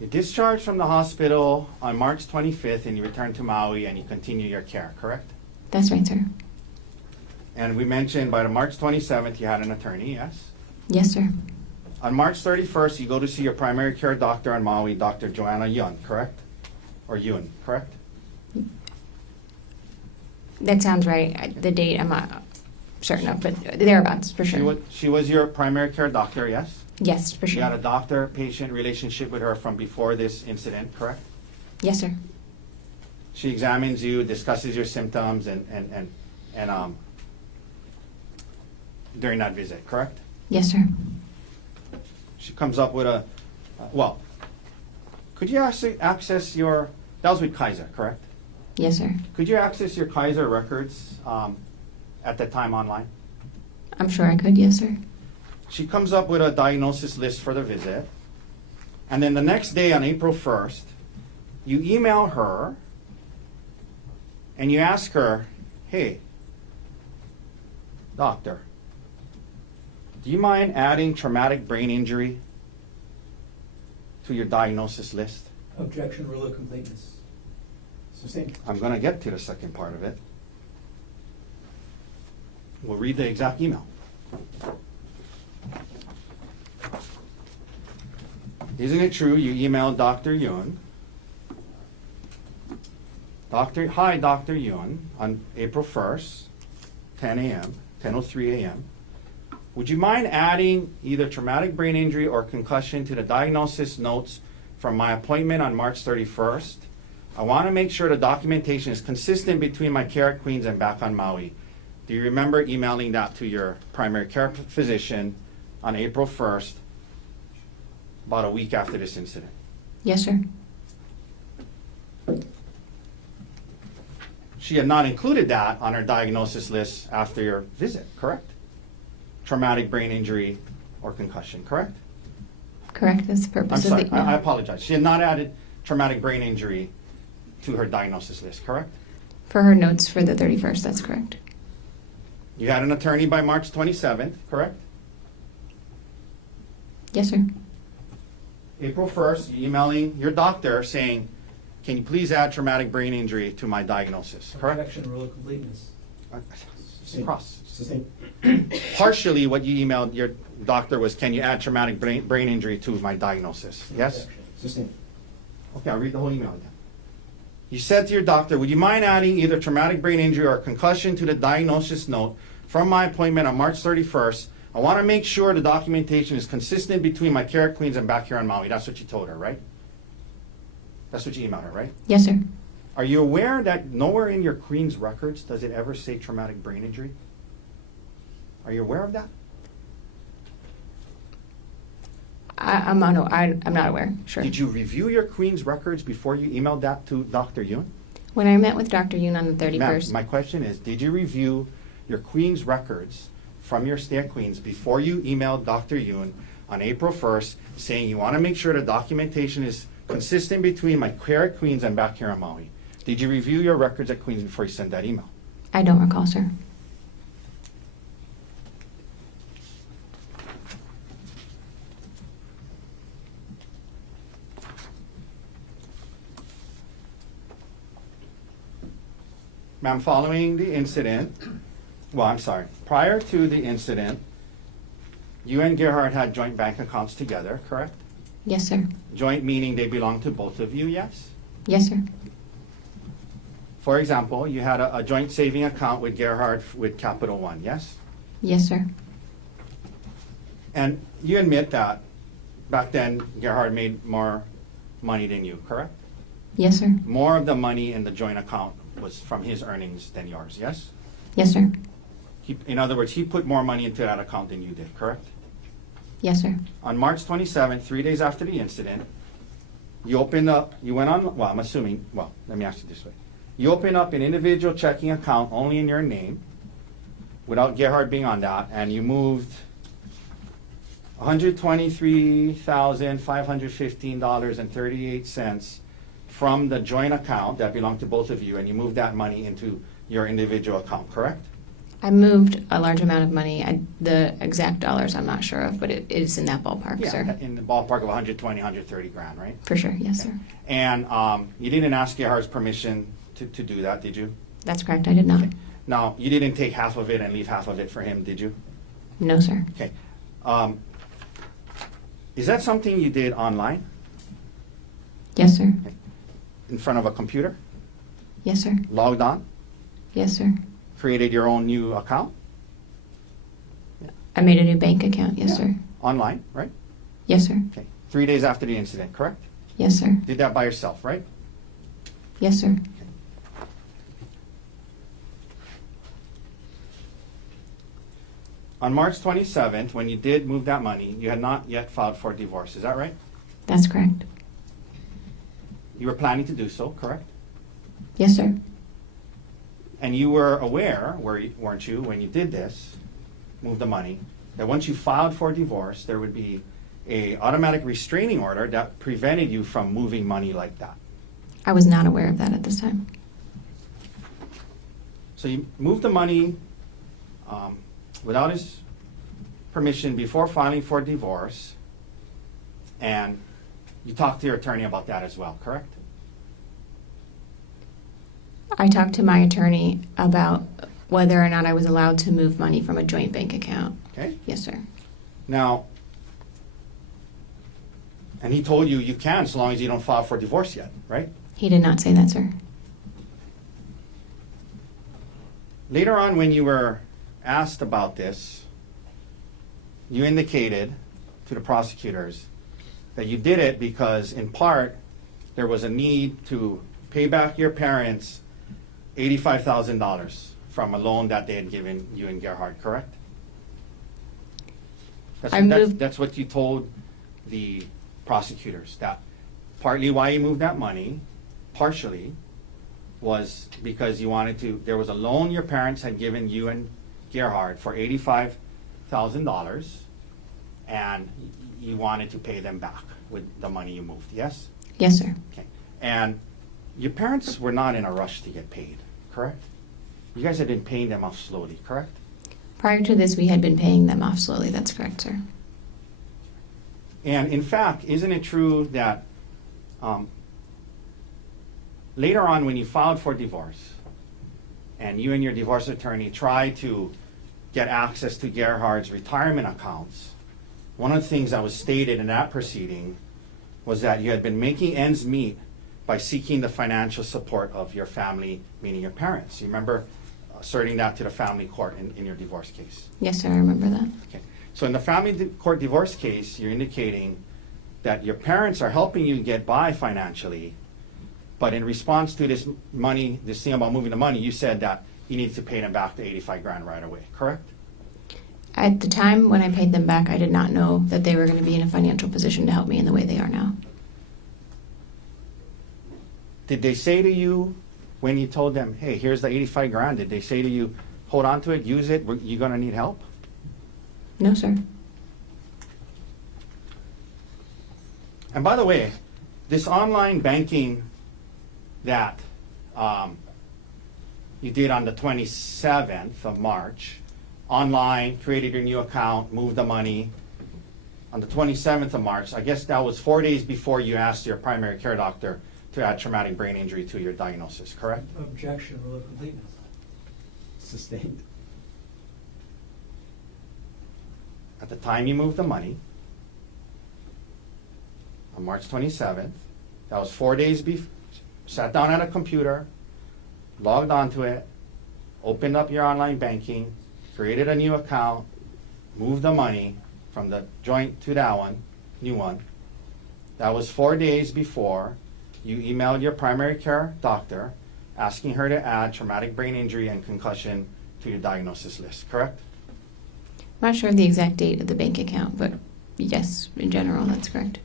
You're discharged from the hospital on March 25th and you return to Maui and you continue your care, correct? That's right, sir. And we mentioned by the March 27th you had an attorney, yes? Yes, sir. On March 31st, you go to see your primary care doctor on Maui, Dr. Joanna Yun, correct? Or Yun, correct? That sounds right. The date I'm not certain of, but thereabouts, for sure. She was your primary care doctor, yes? Yes, for You had a sure. doctor-patient relationship with her from before this incident, correct? Yes, sir. She examines you, discusses your symptoms, and during that visit, correct? Yes, sir. She comes up with a, well, could you actually access your, that was with Kaiser, correct? Yes, sir. Could you access your Kaiser records at the time online? I'm sure I could. Yes, sir. She comes up with a diagnosis list for the visit. And then the next day on April 1st, you email her and you ask her, hey, doctor, do you mind adding traumatic brain injury to your diagnosis list? Objection, rule of completeness. Sustained. I'm going to get to the second part of it. We'll read the exact email. Isn't it true you emailed Dr. Yun? Hi, Dr. Yun, on April 1st, 10 a.m., 10:03 a.m. Would you mind adding either traumatic brain injury or concussion to the diagnosis notes from my appointment on March 31st? I want to make sure the documentation is consistent between my care at Queens and back on Maui. Do you remember emailing that to your primary care physician on April 1st, about a week after this incident? Yes, sir. She had not included that on her diagnosis list after your visit, correct? Traumatic brain injury or concussion, correct? Correct. That's the I'm purpose sorry, of the I apologize. She had not added traumatic brain injury to her diagnosis list, correct? For her notes for the 31st. That's correct. You had an attorney by March 27th, correct? Yes, sir. April 1st, you're emailing your doctor saying, can you please add traumatic brain injury to my diagnosis, correct? Objection, rule of completeness. Cross. Sustained. Partially what you emailed your doctor was, can you add traumatic brain injury to my diagnosis? Yes? Objection. Sustained. Okay, I'll read the whole email again. You said to your doctor, would you mind adding either traumatic brain injury or concussion to the diagnosis note from my appointment on March 31st? I want to make sure the documentation is consistent between my care at Queens and back here on Maui. That's what you told her, right? That's what you emailed her, right? Yes, sir. Are you aware that nowhere in your Queens records does it ever say traumatic brain injury? Are you aware of that? I'm not aware. Sure. Did you review your Queens records before you emailed that to Dr. Yun? When I met with Dr. Yun on the Ma'am, 31st. my question is, did you review your Queens records from your stay at Queens before you emailed Dr. Yun on April 1st saying you want to make sure the documentation is consistent between my care at Queens and back here on Maui? Did you review your records at Queens before you sent that email? I don't recall, sir. Ma'am, following the incident, prior to the incident, you and Gerhardt had joint bank accounts together, correct? Yes, sir. Joint meaning they belong to both of you, yes? Yes, sir. For example, you had a joint saving account with Gerhardt with Capital One, yes? Yes, sir. And you admit that back then Gerhardt made more money than you, correct? Yes, sir. More of the money in the joint account was from his earnings than yours, yes? Yes, sir. In other words, he put more money into that account than you did, correct? Yes, sir. On March 27th, 3 days after the incident, you opened up, you went on, let me ask you this way. You opened up an individual checking account only in your name, without Gerhardt being on that, and you moved $123,515.38 from the joint account that belonged to both of you, and you moved that money into your individual account, correct? I moved a large amount of money. The exact dollars I'm not sure of, but it is in that ballpark, Yeah, sir. in the ballpark of 120, 130 grand, right? For sure, yes, sir. And you didn't ask Gerhardt's permission to do that, did you? That's correct, I did not. Now, you didn't take half of it and leave half of it for him, did you? No, sir. Okay. Is that something you did online, Yes, sir. in front of a computer, Yes, sir. logged on, Yes, sir. created your own new account, I made a new bank account, yes, Yeah. sir. online, right? Yes, sir. Okay. 3 days after the incident, correct? Yes, sir. Did that by yourself, right? Yes, sir. On March 27th, when you did move that money, you had not yet filed for divorce, is that right? That's correct. You were planning to do so, correct? Yes, sir. And you were aware, weren't you, when you did this, move the money, that once you filed for divorce, there would be a automatic restraining order that prevented you from moving money like that. I was not aware of that at this time. So you moved the money without his permission before filing for divorce, and you talked to your attorney about that as well, correct? I talked to my attorney about whether or not I was allowed to move money from a joint bank account. Okay. Yes, sir. Now, and he told you you can so long as you don't file for divorce yet, right? He did not say that, sir. Later on, when you were asked about this, you indicated to the prosecutors that you did it because, in part, there was a need to pay back your parents $85,000 from a loan that they had given you and Gerhardt, correct? That's what you told the prosecutors, that partly why you moved that money, partially, was because you wanted to, there was a loan your parents had given you and Gerhardt for $85,000, and you wanted to pay them back with the money you moved, yes? Yes, sir. Okay. And your parents were not in a rush to get paid, correct? You guys had been paying them off slowly, correct? Prior to this, we had been paying them off slowly. That's correct, sir. And in fact, isn't it true that later on when you filed for divorce and you and your divorce attorney tried to get access to Gerhardt's retirement accounts, one of the things that was stated in that proceeding was that you had been making ends meet by seeking the financial support of your family, meaning your parents. You remember asserting that to the family court in your divorce case? Yes, sir. I remember that. Okay. So in the court divorce case, you're indicating that your parents are helping you get by financially, but in response to this money, this thing about moving the money, you said that you need to pay them back the 85 grand right away, correct? At the time when I paid them back, I did not know that they were going to be in a financial position to help me in the way they are now. Did they say to you when you told them, hey, here's the 85 grand, did they say to you, hold on to it, use it, you're going to need help? No, sir. And by the way, this online banking that you did on the 27th of March, online, created your new account, moved the money, on the 27th of March, I guess that was 4 days before you asked your primary care doctor to add traumatic brain injury to your diagnosis, correct? Objection, rule of completeness. Sustained. At the time you moved the money, on March 27th, that was 4 days before, sat down at a computer, logged onto it, opened up your online banking, created a new account, moved the money from the joint to that one, new one. That was 4 days before you emailed your primary care doctor asking her to add traumatic brain injury and concussion to your diagnosis list, correct? I'm not sure of the exact date of the bank account, but yes, in general, that's correct.